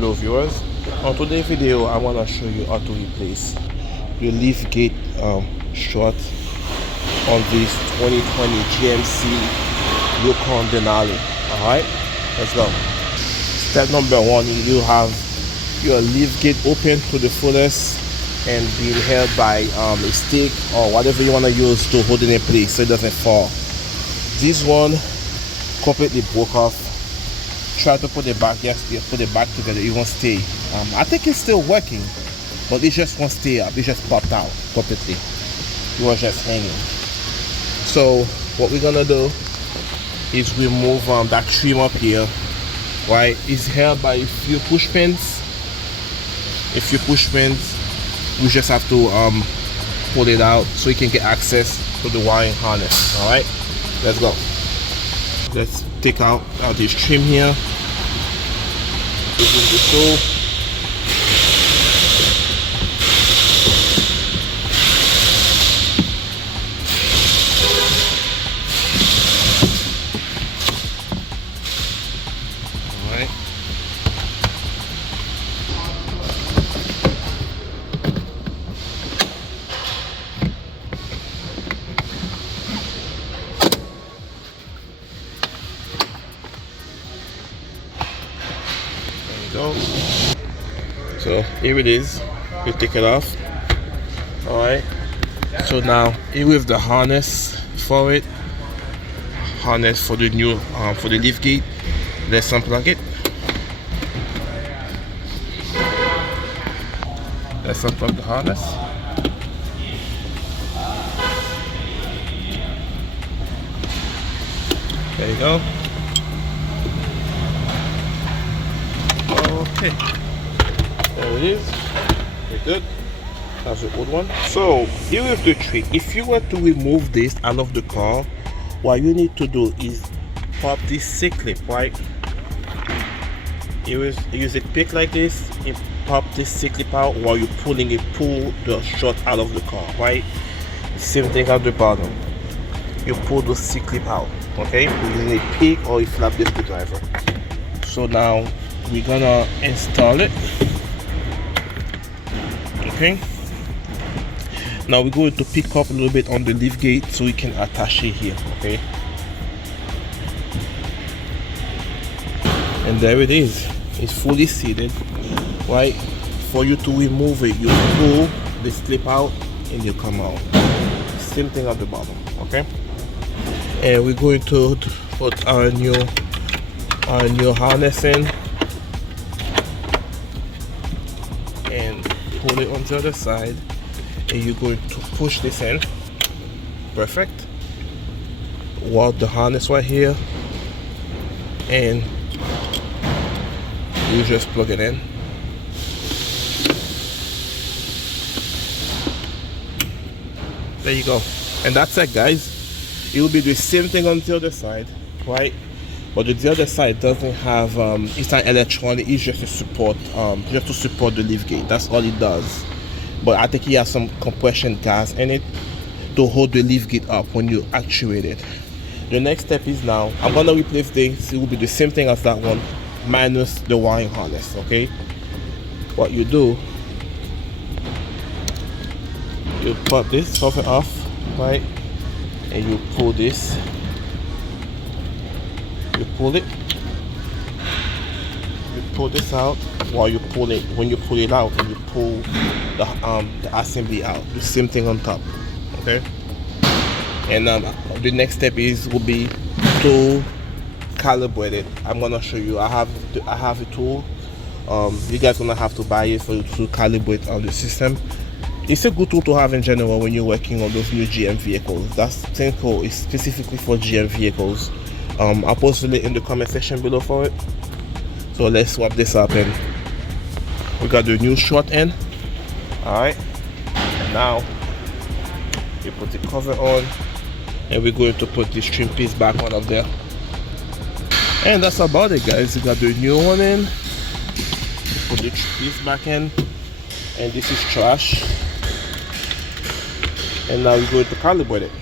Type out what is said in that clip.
Hello viewers, on today's video I want to show you how to replace your liftgate strut on this 2020 GMC Yukon Denali. Alright, let's go. Step number one, you have your liftgate open to the fullest and being held by a stick or whatever you want to use to hold it in place so it doesn't fall. This one completely broke off. Try to put it back. Yes, put it back together. It won't stay. I think it's still working, but it just won't stay up. It just popped out completely. It was just hanging. So what we're gonna do is remove that trim up here. Right, it's held by a few push pins. We just have to pull it out so you can get access to the wiring harness. All right, let's go. Let's take out this trim here. Open the tool. All right. Go. So here it is. You take it off. All right, so now here with the harness for it, harness for the new for the liftgate. Let's unplug it. Let's unplug the harness. There you go. Okay, there it is. Very good. That's the old one. So here is the trick. If you were to remove this out of the car, what you need to do is pop this C-clip, right? Use a pick like this and pop this C-clip out while you're pulling it. Pull the strut out of the car, right? Same thing at the bottom. You pull the C-clip out, okay? Using a pick or a flap disc driver. So now we're gonna install it. Okay, now we're going to pick up a little bit on the liftgate so we can attach it here. Okay, and there it is. It's fully seated. Right, for you to remove it, you pull the slip out and you come out. Same thing at the bottom. Okay, and we're going to put our new harness in and pull it on the other side, and you're going to push this in. Perfect. Weld the harness right here, and you just plug it in. There you go, and that's it, guys. It will be the same thing on the other side, right? But the other side doesn't have it's not electronic. It's just to support the liftgate. That's all it does. But I think it has some compression gas in it to hold the liftgate up when you actuate it. The next step is now I'm gonna replace this. It will be the same thing as that one, minus the wiring harness. Okay, what you do, you pop this cover off, right, and you pull this. You pull it. You pull this out while you pull it. When you pull it out, and you pull the assembly out. The same thing on top. Okay. And the next step will be to calibrate it. I'm gonna show you. I have a tool. You guys gonna have to buy it to calibrate the system. It's a good tool to have in general when you're working on those new GM vehicles. That's simple. It's specifically for GM vehicles. I'll post a link in the comment section below for it. So let's swap this up, and we got the new strut in. Alright, and now you put the cover on, and we're going to put this trim piece back on up there, and that's about it, guys. You got the new one in, put the piece back in, and this is trash. And now we're going to calibrate it.